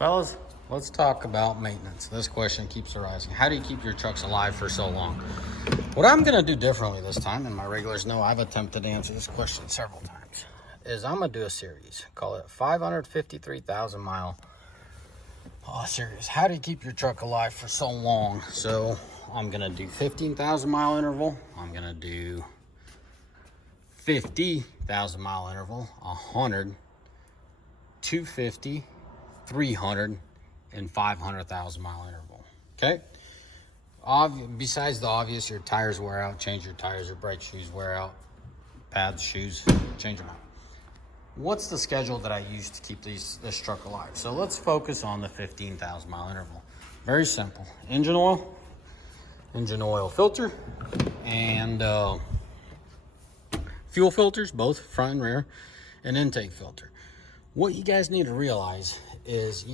Fellas, let's talk about maintenance. This question keeps arising. How do you keep your trucks alive for so long? What I'm gonna do differently this time, and my regulars know I've attempted to answer this question several times, is I'm gonna do a series. Call it 553,000 mile series. How do you keep your truck alive for so long? So I'm gonna do 15,000 mile interval. I'm gonna do 50,000 mile interval, 100, 250, 300, and 500,000 mile interval. Okay. Besides the obvious, your tires wear out, change your tires. Your brake shoes wear out, pads, shoes, change them out. What's the schedule that I use to keep this truck alive? So let's focus on the 15,000 mile interval. Very simple. Engine oil filter, and fuel filters, both front and rear, and intake filter. What you guys need to realize is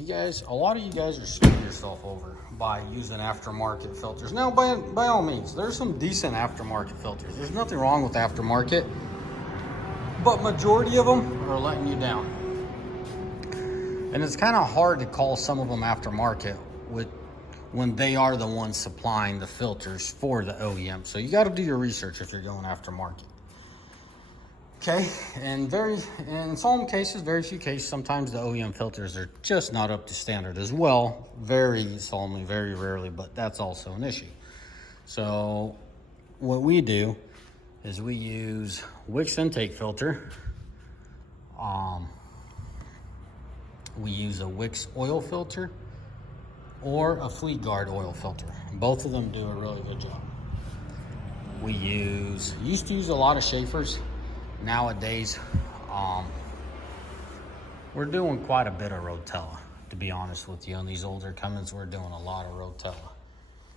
a lot of you guys are screwing yourself over by using aftermarket filters. Now, by all means, there's some decent aftermarket filters. There's nothing wrong with aftermarket, but majority of them are letting you down. And it's kind of hard to call some of them aftermarket when they are the ones supplying the filters for the OEM. So you got to do your research if you're going aftermarket. Okay, and in some cases, very few cases, sometimes the OEM filters are just not up to standard as well. Very seldomly, very rarely, but that's also an issue. So what we do is we use Wix intake filter. We use a Wix oil filter or a Fleetguard oil filter. Both of them do a really good job. We used to use a lot of Schaefer's. Nowadays, we're doing quite a bit of Rotella, to be honest with you. On these older Cummins, we're doing a lot of Rotella.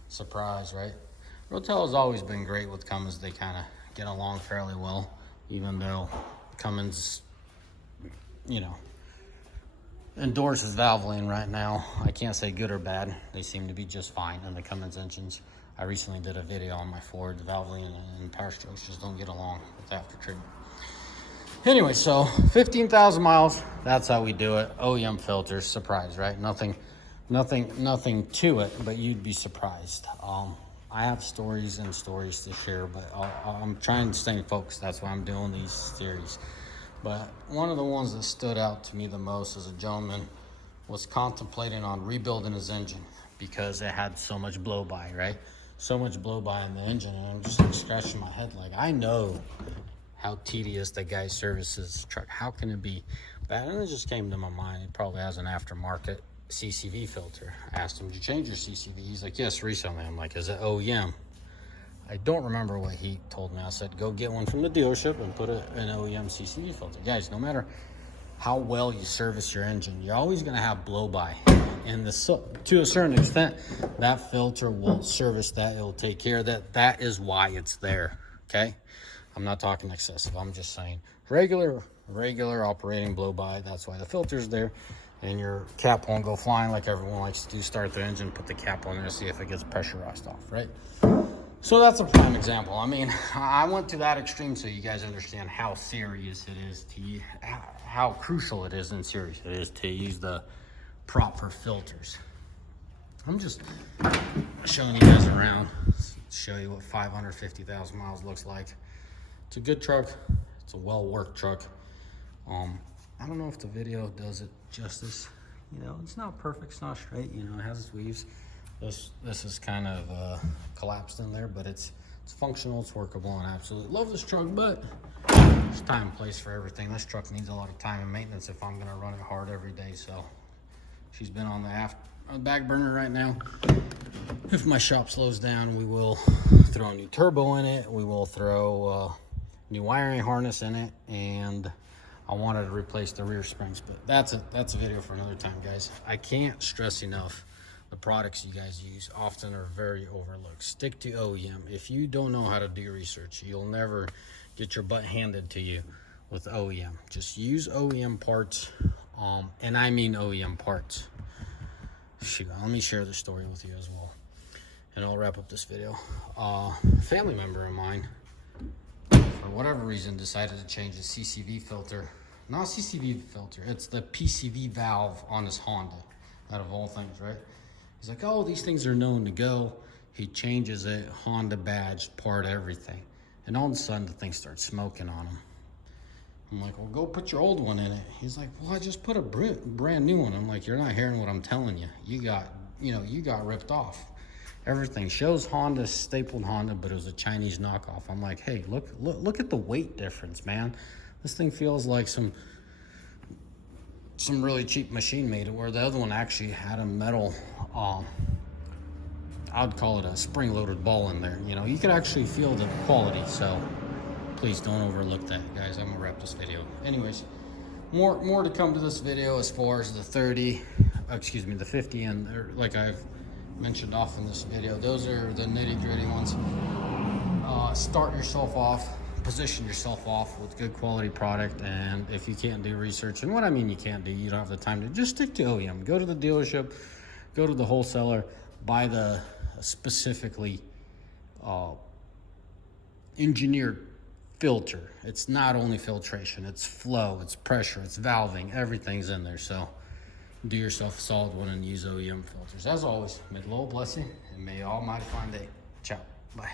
Surprise, right? Rotella's always been great with Cummins. They kind of get along fairly well, even though Cummins, endorses Valvoline right now. I can't say good or bad. They seem to be just fine in the Cummins engines. I recently did a video on my Ford. Valvoline and Power Strokes just don't get along with after treatment. Anyway, so 15,000 miles, that's how we do it. OEM filters, surprise, right? Nothing to it, but you'd be surprised. I have stories to share, but I'm trying to stay focused. That's why I'm doing these series. But one of the ones that stood out to me the most as a gentleman was contemplating on rebuilding his engine because it had so much blow-by, right? So much blow-by in the engine, and I'm just scratching my head like, I know how tedious the guy services his truck. How can it be bad? And it just came to my mind. He probably has an aftermarket CCV filter. I asked him, did you change your CCV? He's like, yes, recently. I'm like, is it OEM? I don't remember what he told me. I said, go get one from the dealership and put an OEM CCV filter. Guys, no matter how well you service your engine, you're always going to have blow-by. And to a certain extent, that filter will service that. It'll take care of that. That is why it's there, okay? I'm not talking excessive. I'm just saying regular operating blow-by. That's why the filter's there. And your cap won't go flying like everyone likes to do. Start the engine, put the cap on there, see if it gets pressurized off, right? So that's a prime example. I mean, I went to that extreme so you guys understand how serious it is how crucial it is and serious it is to use the proper filters. I'm just showing you guys around, show you what 550,000 miles looks like. It's a good truck. It's a well-worked truck. I don't know if the video does it justice. It's not perfect. It's not straight. It has its weaves. This is kind of collapsed in there, but it's functional. It's workable, and I absolutely love this truck. But there's time and place for everything. This truck needs a lot of time and maintenance if I'm going to run it hard every day. So she's been on the back burner right now. If my shop slows down, we will throw a new turbo in it. We will throw new wiring harness in it, and I wanted to replace the rear springs, but that's a video for another time, guys. I can't stress enough the products you guys use often are very overlooked. Stick to OEM. If you don't know how to do research, you'll never get your butt handed to you with OEM. Just use OEM parts, and I mean OEM parts. Shoot, let me share the story with you as well, and I'll wrap up this video. A family member of mine, for whatever reason, decided to change the CCV filter. Not CCV filter, it's the PCV valve on his Honda. out of all things, right? He's like, oh, these things are known to go. He changes it, Honda badged, part everything. And all of a sudden, the thing starts smoking on him. I'm like, well, go put your old one in it. He's like, well, I just put a brand new one. I'm like, you're not hearing what I'm telling you. You got ripped off. Everything shows Honda, stapled Honda, but it was a Chinese knockoff. I'm like, hey, look at the weight difference, man. This thing feels like some really cheap machine made it, where the other one actually had a metal, I'd call it a spring-loaded ball in there. You know, you could actually feel the quality, so please don't overlook that, guys. I'm gonna wrap this video. Anyways, more to come to this video as far as the 50, and like I've mentioned off in this video. Those are the nitty-gritty ones. Start yourself off, position yourself off with good quality product, and if you can't do research, and what I mean you can't do, you don't have the time to, just stick to OEM. Go to the dealership, go to the wholesaler, buy the specifically engineered filter. It's not only filtration, it's flow, it's pressure, it's valving, everything's in there. So do yourself a solid one and use OEM filters. As always, may the Lord bless you, and may you all mighty find day. Ciao. Bye.